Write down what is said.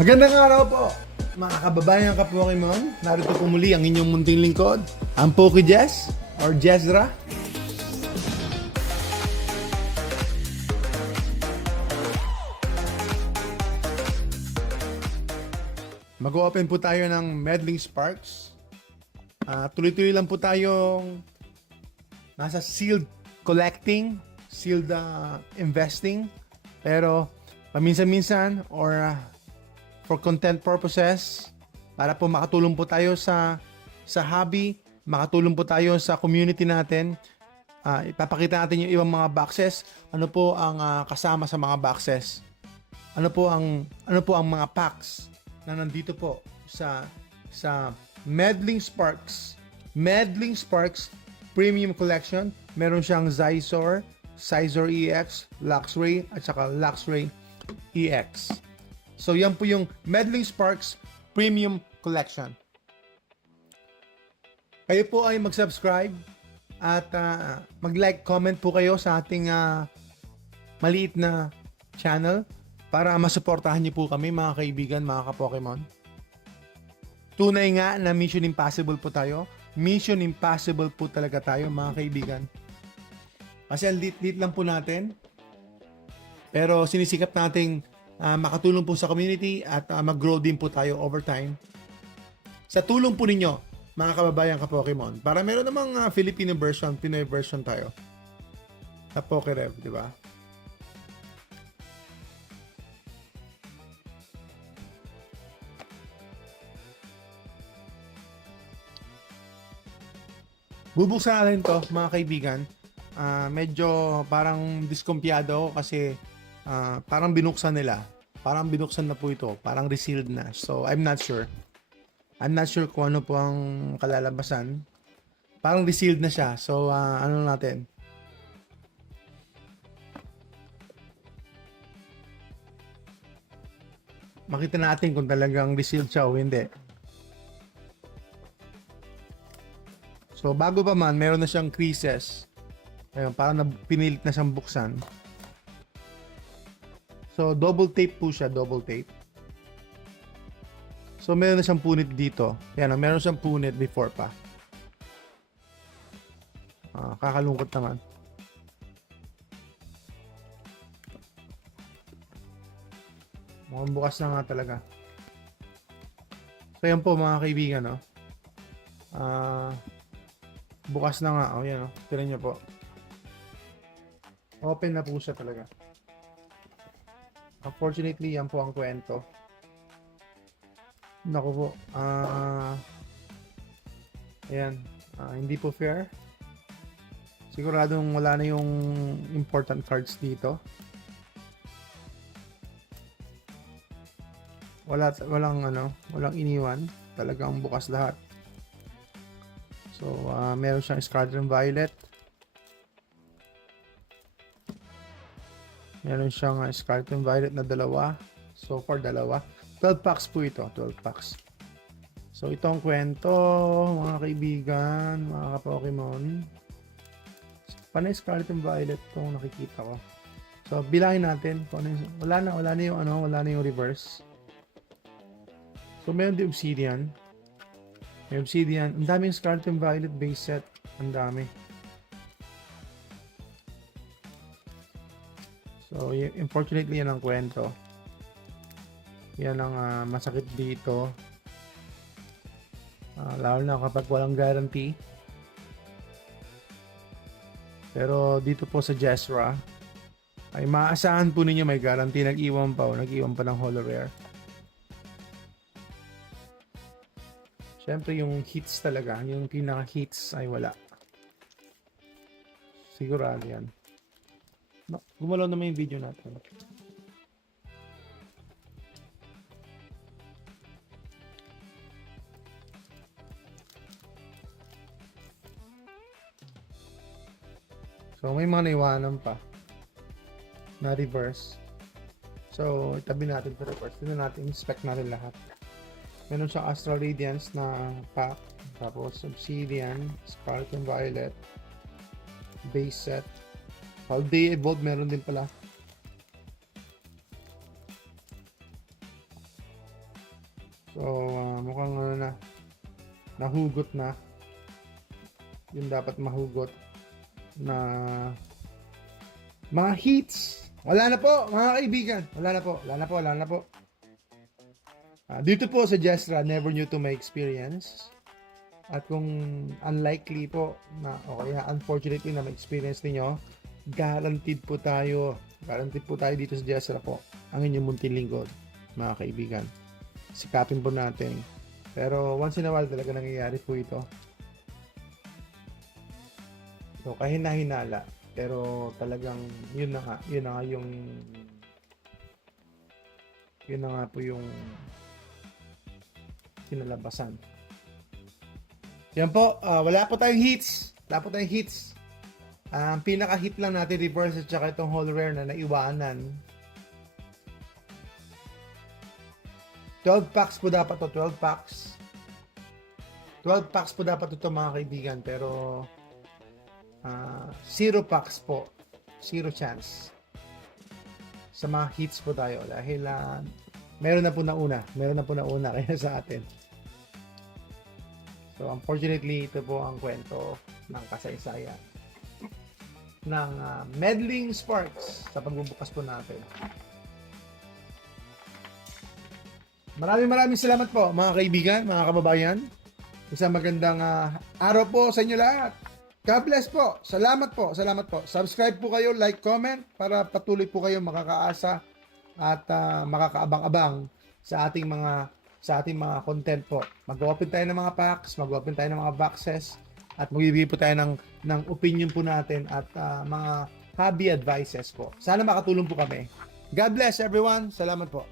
Magandang araw po, mga kababayan ka Pokemon. Narito po muli ang inyong munting lingkod, ang PokeJess or Jezra. Mag-open po tayo ng Meddling Sparks. Tuloy-tuloy lang po tayong nasa sealed collecting, sealed investing. Pero paminsan-minsan or for content purposes, para po makatulong po tayo sa hobby, makatulong po tayo sa community natin. Ipapakita natin yung ibang mga boxes. Ano po ang kasama sa mga boxes? Ano po ang mga packs na nandito po sa Meddling Sparks. Meddling Sparks Premium Collection. Meron siyang Scizor EX, Luxray at saka Luxray EX. So yan po yung Meddling Sparks Premium Collection. Kayo po ay mag-subscribe at mag-like, comment po kayo sa ating maliit na channel para masuportahan niyo po kami, mga kaibigan, mga ka-Pokemon. Tunay nga na Mission Impossible po tayo. Mission Impossible po talaga tayo, mga kaibigan. Kasi ang lit-lit lang po natin. Pero sinisikap nating makatulong po sa community at mag-grow din po tayo over time. Sa tulong po ninyo, mga kababayan ka-Pokemon, para meron namang Filipino version, Pinoy version tayo. Sa PokeRev, di ba? Bubuksan natin to, mga kaibigan. Medyo parang diskumpiyado ako kasi parang binuksan nila. Parang binuksan na po ito. Parang resealed na. So, I'm not sure. I'm not sure kung ano po ang kalalabasan. Parang resealed na siya. So, ano natin? Makita natin kung talagang resealed siya o hindi. So, bago pa man, meron na siyang creases. Ayun, parang pinilit na siyang buksan. So, double tape po siya, double tape. So, meron na siyang punit dito. Yan, meron siyang punit before pa. Kakalungkot naman. Mukhang bukas na nga talaga. So, yan po, mga kaibigan, no? Bukas na nga. O, yan, o. Tira niyo po. Open na po siya talaga. Unfortunately, yan po ang kwento. Naku po. Ayan. Hindi po fair. Siguradong wala na yung important cards dito. Walang iniwan. Talagang bukas lahat. So, meron siyang Scarlet Violet. Meron siyang Scarlet Violet na dalawa. So far, dalawa. 12 packs po ito. 12 packs. So, ito ang kwento, mga kaibigan, mga ka-Pokemon. Panay Scarlet Violet itong nakikita ko. So, bilangin natin. Wala na yung reverse. So, meron din Obsidian. May Obsidian. Ang daming Scarlet and Violet base set. Ang dami. So, unfortunately, yan ang kwento. Yan ang masakit dito. Lalo na kapag walang guarantee. Pero dito po sa Jezra, ay maaasahan po ninyo may guarantee. Nag-iwan pa ng Holo Rare. Siyempre yung hits talaga, yung pinaka-hits ay wala. Sigurado yan. Gumalaw naman yung video natin. So may mga naiwanan pa na reverse. So itabi natin sa reverse. Tignan natin, inspect natin lahat. Meron siyang Astral Radiance na pack. Tapos Obsidian, Scarlet and Violet, base set. All Day Evolve meron din pala. So, mukhang nahugot na. Yung dapat mahugot na mga hits. Wala na po, mga kaibigan. Wala na po. Dito po sa Jestra, never knew to my experience. At kung unlikely po na o kaya unfortunately na ma-experience niyo, guaranteed po tayo dito sa Jestra po ang inyong munting lingkod, mga kaibigan. Sikapin po natin. Pero once in a while talaga nangyayari po ito. So kahina-hinala, pero talagang yun na nga po yung kinalabasan. Yan po, wala po tayong hits. Ang pinaka-hit lang natin, reverse at saka itong whole rare na naiwanan. 12 packs po dapat to, 12 packs. 12 packs po dapat ito, mga kaibigan, pero 0 packs po. 0 chance. Sa mga hits po tayo dahil meron na po nauna kaya sa atin. So, unfortunately, ito po ang kwento ng kasaysayan ng Meddling Sparks sa pagbubukas po natin. Maraming salamat po, mga kaibigan, mga kababayan. Isang magandang araw po sa inyo lahat. God bless po. Salamat po. Subscribe po kayo, like, comment para patuloy po kayo makakaasa at makakaabang-abang sa ating mga content po. Mag-open tayo ng mga packs, mag-open tayo ng mga boxes, at magbibigay po tayo ng opinion po natin at mga hobby advices po. Sana makatulong po kami. God bless everyone. Salamat po.